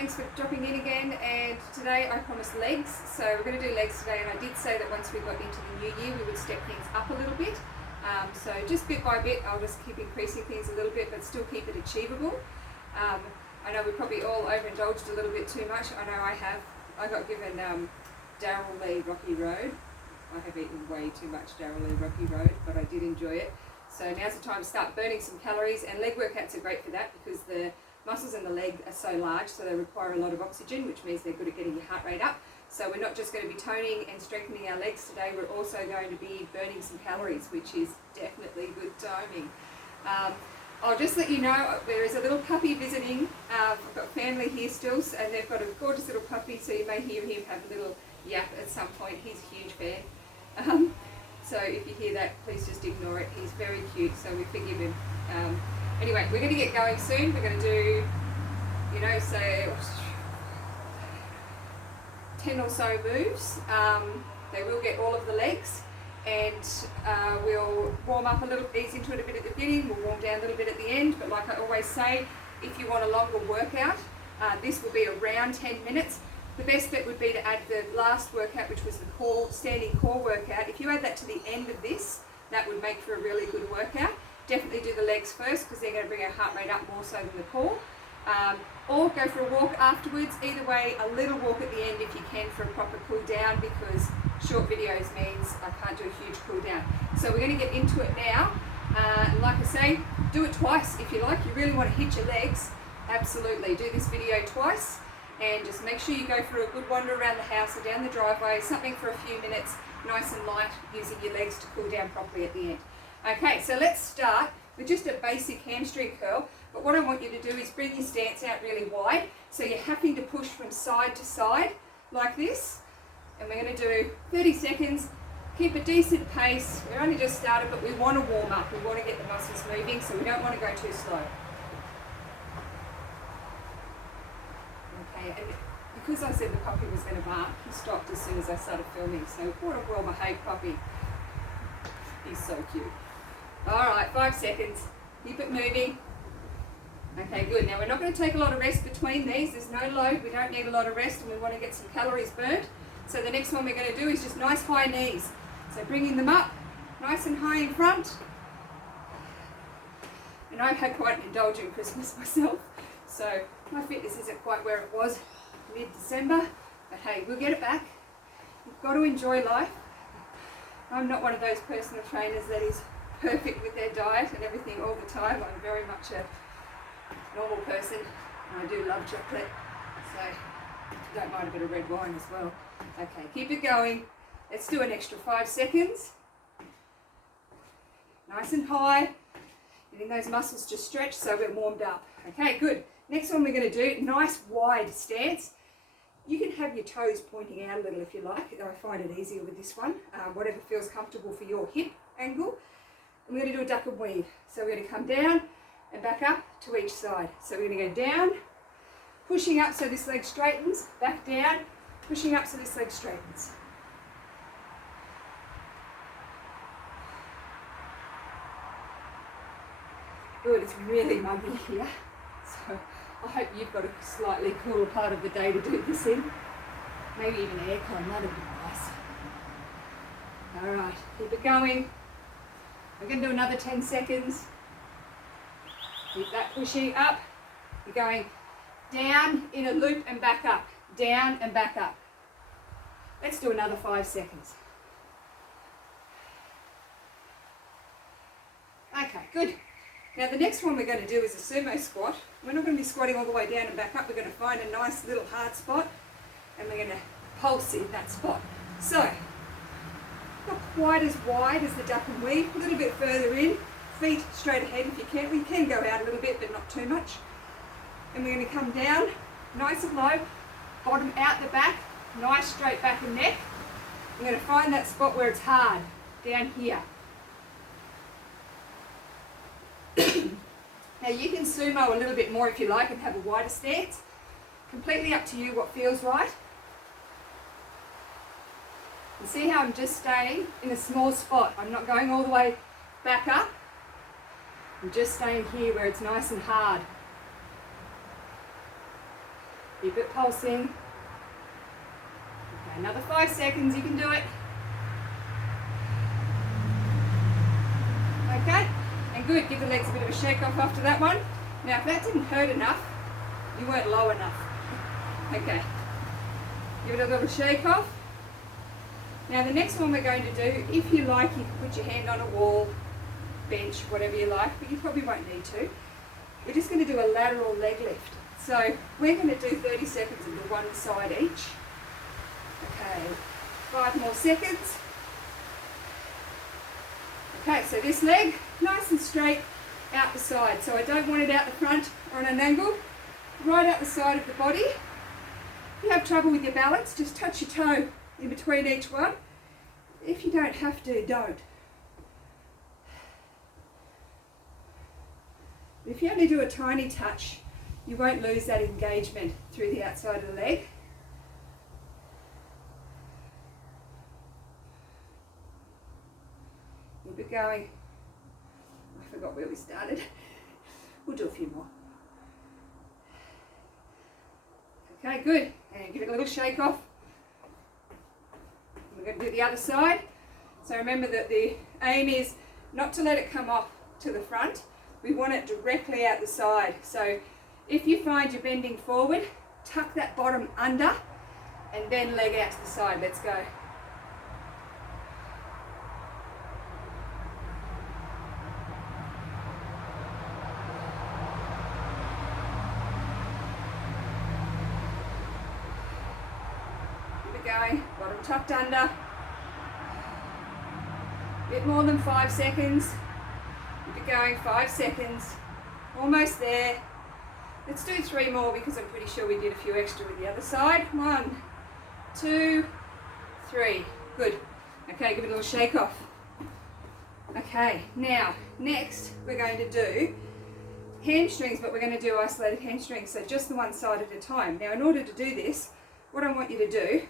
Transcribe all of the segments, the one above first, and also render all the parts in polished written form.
Thanks for dropping in again, and today I promised legs, so we're going to do legs today, and I did say that once we got into the new year we would step things up a little bit, so just bit by bit I'll just keep increasing things a little bit but still keep it achievable. I know we probably all overindulged a little bit too much. I know I got given Lateral Leg Rocky Road. I have eaten way too much Lateral Leg Rocky Road, but I did enjoy it. So now's the time to start burning some calories, and leg workouts are great for that because the muscles in the leg are so large, so they require a lot of oxygen, which means they're good at getting your heart rate up. So we're not just going to be toning and strengthening our legs today, we're also going to be burning some calories, which is definitely good timing. I'll just let you know, there is a little puppy visiting. I've got family here still, and they've got a gorgeous little puppy, so you may hear him have a little yap at some point. He's a huge fan. So if you hear that, please just ignore it. He's very cute, so we forgive him. Anyway, we're going to get going soon. We're going to do, say 10 or so moves. They will get all of the legs, and we'll warm up a little, ease into it a bit at the beginning. We'll warm down a little bit at the end, but like I always say, if you want a longer workout, this will be around 10 minutes. The best bet would be to add the last workout, which was the standing core workout. If you add that to the end of this, that would make for a really good workout. Definitely do the legs first because they're going to bring our heart rate up more so than the core. Or go for a walk afterwards. Either way, a little walk at the end if you can for a proper cool down, because short videos means I can't do a huge cool down. So we're going to get into it now. Like I say, do it twice if you like. You really want to hit your legs, absolutely. Do this video twice. And just make sure you go for a good wander around the house or down the driveway, something for a few minutes, nice and light, using your legs to cool down properly at the end. Okay, so let's start with just a basic hamstring curl, but what I want you to do is bring your stance out really wide, so you're having to push from side to side like this, and we're going to do 30 seconds, keep a decent pace. We're only just started, but we want to warm up, we want to get the muscles moving, so we don't want to go too slow. And because I said the puppy was going to bark, he stopped as soon as I started filming, so what a well-behaved puppy. He's so cute. Alright, 5 seconds. Keep it moving. Okay, good. Now we're not going to take a lot of rest between these. There's no load. We don't need a lot of rest, and we want to get some calories burnt. So the next one we're going to do is just nice high knees. So bringing them up, nice and high in front. And I've had quite an indulgent Christmas myself, so my fitness isn't quite where it was mid-December, but hey, we'll get it back. You've got to enjoy life. I'm not one of those personal trainers that is perfect with their diet and everything all the time. I'm very much a normal person, and I do love chocolate, so don't mind a bit of red wine as well. Okay, keep it going. Let's do an extra 5 seconds. Nice and high. Getting those muscles just stretched so we're warmed up. Okay, good. Next one we're going to do, nice wide stance. You can have your toes pointing out a little if you like. I find it easier with this one, whatever feels comfortable for your hip angle. And we're going to do a duck and weave. So we're going to come down and back up to each side. So we're going to go down, pushing up so this leg straightens, back down, pushing up so this leg straightens. Good, it's really muggy here. So I hope you've got a slightly cooler part of the day to do this in. Maybe even aircon, that'd be nice. Alright, keep it going. We're going to do another 10 seconds. Keep that pushing up. You're going down in a loop and back up. Down and back up. Let's do another 5 seconds. Okay, good. Now the next one we're going to do is a sumo squat. We're not going to be squatting all the way down and back up. We're going to find a nice little hard spot, and we're going to pulse in that spot. So, not quite as wide as the duck and weave, a little bit further in, feet straight ahead if you can. We can go out a little bit, but not too much. And we're going to come down, nice and low, bottom out the back, nice straight back and neck. We're going to find that spot where it's hard, down here. Now you can sumo a little bit more if you like and have a wider stance. Completely up to you what feels right. And see how I'm just staying in a small spot. I'm not going all the way back up. I'm just staying here where it's nice and hard. Keep it pulsing. Okay, another 5 seconds, you can do it. Okay, and good, give the legs a bit of a shake off after that one. Now if that didn't hurt enough, you weren't low enough. Okay, give it a little shake off. Now the next one we're going to do, if you like, you can put your hand on a wall, bench, whatever you like, but you probably won't need to. We're just going to do a lateral leg lift. So we're going to do 30 seconds of the one side each. Okay, 5 more seconds. Okay, so this leg, nice and straight out the side. So I don't want it out the front or on an angle, right out the side of the body. If you have trouble with your balance, just touch your toe in between each one. If you don't have to, don't. If you only do a tiny touch, you won't lose that engagement through the outside of the leg. We'll be going, I forgot where we started. We'll do a few more. Okay, good. And give it a little shake off. We're going to do the other side. So remember that the aim is not to let it come off to the front. We want it directly out the side. So if you find you're bending forward, tuck that bottom under and then leg out to the side. Let's go. Keep it going. Bottom tucked under. Bit more than 5 seconds. Keep it going, 5 seconds. Almost there. Let's do 3 more because I'm pretty sure we did a few extra with the other side. 1, 2, 3. Good. Okay, give it a little shake off. Okay, now, next we're going to do hamstrings, but we're going to do isolated hamstrings, so just the one side at a time. Now, in order to do this, what I want you to do,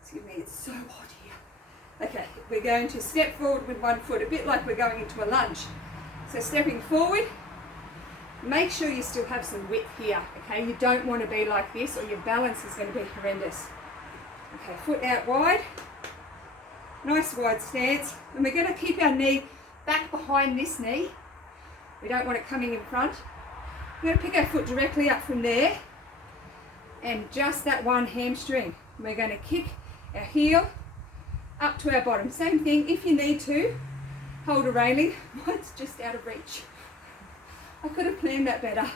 excuse me, it's so hot here. Okay, we're going to step forward with one foot, a bit like we're going into a lunge. So stepping forward, make sure you still have some width here, okay? You don't want to be like this or your balance is going to be horrendous. Okay, foot out wide, nice wide stance, and we're going to keep our knee back behind this knee. We don't want it coming in front. We're going to pick our foot directly up from there and just that one hamstring. We're going to kick our heel up to our bottom. Same thing, if you need to, hold a railing. Mine's just out of reach. I could have planned that better. A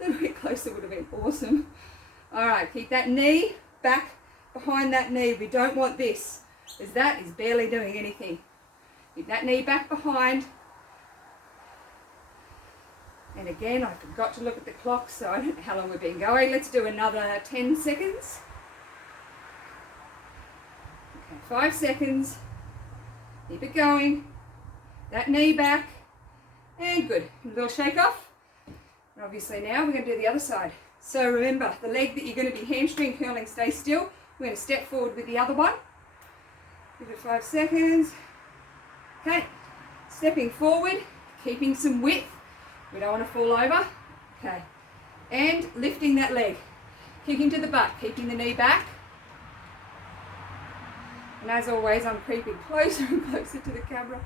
little bit closer would have been awesome. All right, keep that knee back behind that knee. We don't want this, because that is barely doing anything. Keep that knee back behind. And again, I forgot to look at the clock, so I don't know how long we've been going. Let's do another 10 seconds. Okay, 5 seconds. Keep it going. That knee back. And good. A little shake off. And obviously now we're going to do the other side. So remember, the leg that you're going to be hamstring curling, stay still. We're going to step forward with the other one. Give it 5 seconds. Okay. Stepping forward, keeping some width. We don't want to fall over. Okay. And lifting that leg. Kicking to the butt, keeping the knee back. And as always, I'm creeping closer and closer to the camera.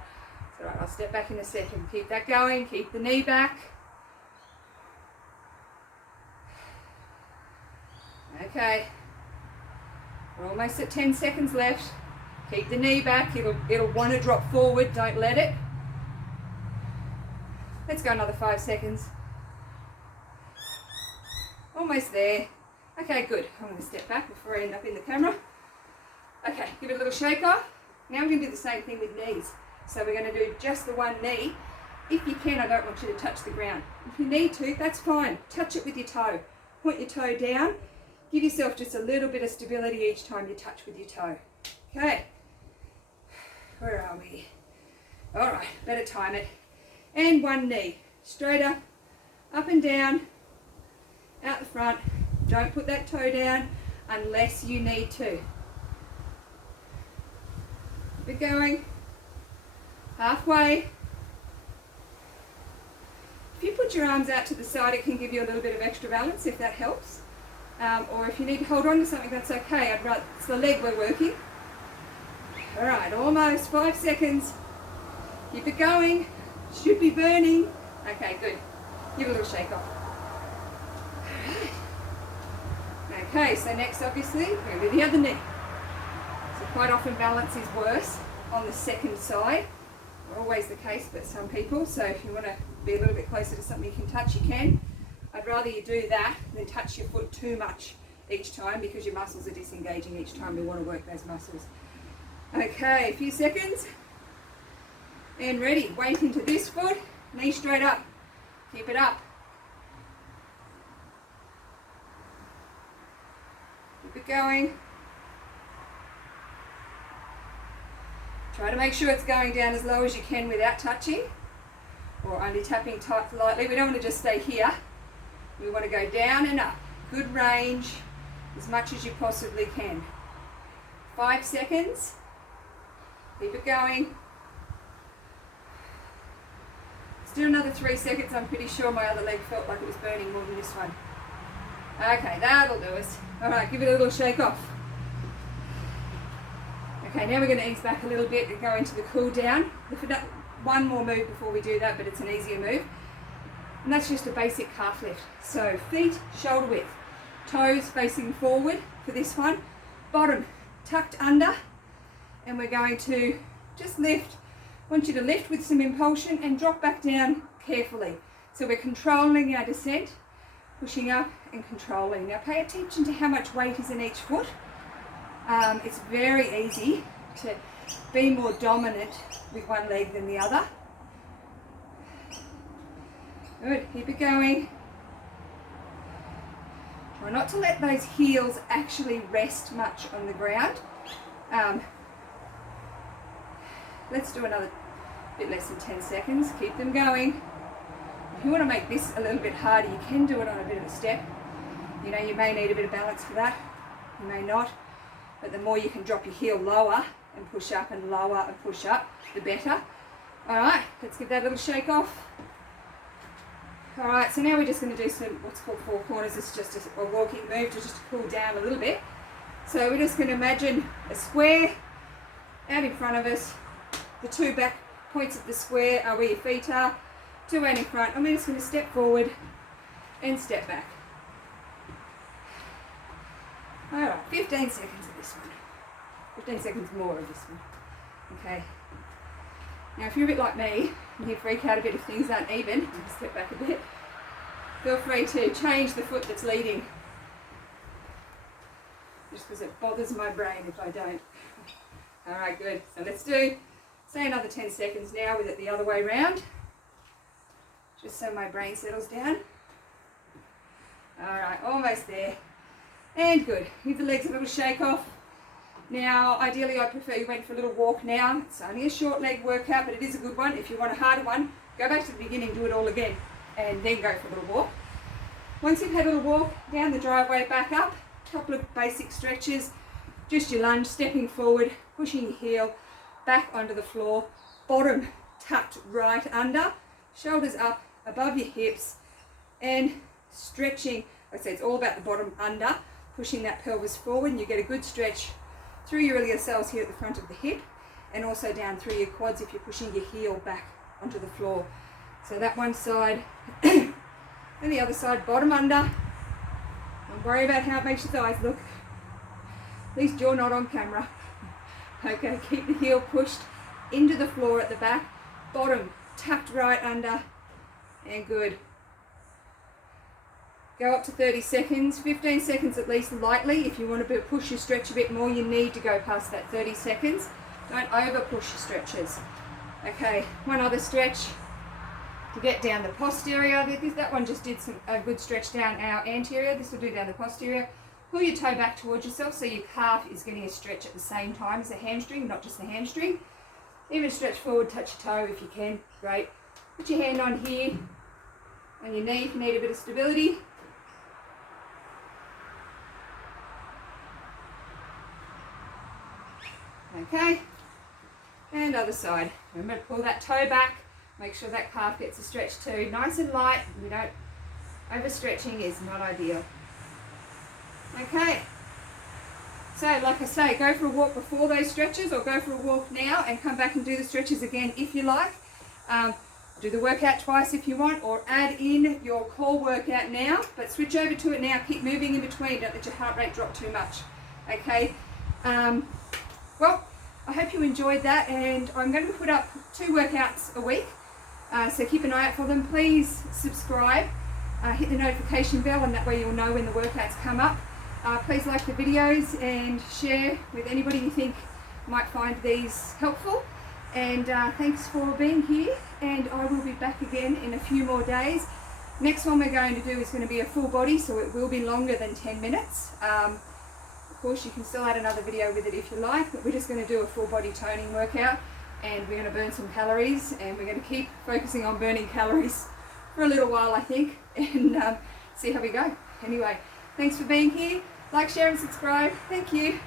It's all right, I'll step back in a second. Keep that going, keep the knee back. Okay. We're almost at 10 seconds left. Keep the knee back, it'll want to drop forward, don't let it. Let's go another 5 seconds. Almost there. Okay, good. I'm going to step back before I end up in the camera. Okay, give it a little shake off. Now we're going to do the same thing with knees. So we're going to do just the one knee. If you can, I don't want you to touch the ground. If you need to, that's fine. Touch it with your toe. Point your toe down. Give yourself just a little bit of stability each time you touch with your toe. Okay. Where are we? All right, better time it. And one knee. Straight up and down, out the front. Don't put that toe down unless you need to. Keep it going. Halfway. If you put your arms out to the side, it can give you a little bit of extra balance if that helps. or if you need to hold on to something, that's okay. It's the leg we're working. All right, almost 5 seconds. Keep it going. Should be burning. Okay, good. Give it a little shake off. All right. Okay, so next, obviously, we're going to the other knee. So quite often balance is worse on the second side. Not always the case, but some people. So if you want to be a little bit closer to something you can touch, you can. I'd rather you do that than touch your foot too much each time, because your muscles are disengaging each time we want to work those muscles. Okay, a few seconds. And ready. Weight into this foot, knee straight up. Keep it up. Keep it going. Try to make sure it's going down as low as you can without touching, or only tapping tight lightly. We don't want to just stay here. We want to go down and up. Good range, as much as you possibly can. 5 seconds. Keep it going. Let's do another 3 seconds. I'm pretty sure my other leg felt like it was burning more than this one. Okay, that'll do us. All right, give it a little shake off. Okay, now we're going to ease back a little bit and go into the cool down. One more move before we do that, but it's an easier move. And that's just a basic calf lift. So feet shoulder width, toes facing forward for this one, bottom tucked under, and we're going to just lift. I want you to lift with some impulsion and drop back down carefully. So we're controlling our descent, pushing up and controlling. Now pay attention to how much weight is in each foot. It's very easy to be more dominant with one leg than the other. Good, keep it going. Try not to let those heels actually rest much on the ground. Let's do another bit less than 10 seconds. Keep them going. If you want to make this a little bit harder, you can do it on a bit of a step. You know, you may need a bit of balance for that. You may not. But the more you can drop your heel lower and push up and lower and push up, the better. All right, let's give that a little shake off. All right, so now we're just going to do some what's called four corners. It's just a walking move to just cool down a little bit. So we're just going to imagine a square out in front of us. The two back points of the square are where your feet are. Two out in front. I'm just going to step forward and step back. All right, 15 seconds of this one. 15 seconds more of this one. Okay. Now, if you're a bit like me, and you freak out a bit if things aren't even, just step back a bit, feel free to change the foot that's leading. Just because it bothers my brain if I don't. All right, good. So let's do, say another 10 seconds now with it the other way around. Just so my brain settles down. All right, almost there. And good. Give the legs a little shake off. Now, ideally, I prefer you went for a little walk now. It's only a short leg workout, but it is a good one. If you want a harder one, go back to the beginning, do it all again, and then go for a little walk. Once you've had a little walk down the driveway, back up, a couple of basic stretches, just your lunge, stepping forward, pushing your heel back onto the floor, bottom tucked right under, shoulders up above your hips, and stretching. Like I said, it's all about the bottom under, pushing that pelvis forward, and you get a good stretch through your iliacs here at the front of the hip, and also down through your quads if you're pushing your heel back onto the floor. So that one side, and the other side, bottom under. Don't worry about how it makes your thighs look. At least you're not on camera. Okay, keep the heel pushed into the floor at the back, bottom tucked right under, and good. Go up to 30 seconds, 15 seconds at least lightly. If you want to push your stretch a bit more, you need to go past that 30 seconds. Don't over push your stretches. Okay, one other stretch to get down the posterior. That one just did a good stretch down our anterior. This will do down the posterior. Pull your toe back towards yourself so your calf is getting a stretch at the same time as the hamstring, not just the hamstring. Even stretch forward, touch your toe if you can. Great. Put your hand on here, on your knee if you need a bit of stability. Okay, and other side. Remember to pull that toe back, make sure that calf gets a stretch too. Nice and light, overstretching is not ideal. Okay. So like I say, go for a walk before those stretches or go for a walk now and come back and do the stretches again if you like. Do the workout twice if you want, or add in your core workout now, but switch over to it now. Keep moving in between. Don't let your heart rate drop too much. Okay. Well, I hope you enjoyed that, and I'm going to put up 2 workouts a week. So keep an eye out for them. Please subscribe. Hit the notification bell, and that way you'll know when the workouts come up. Please like the videos and share with anybody you think might find these helpful. And thanks for being here, and I will be back again in a few more days. Next one we're going to do is going to be a full body, so it will be longer than 10 minutes. Of course, you can still add another video with it if you like, but we're just going to do a full body toning workout, and we're going to burn some calories, and we're going to keep focusing on burning calories for a little while, I think, and see how we go. Anyway, thanks for being here. Like, share and subscribe. Thank you.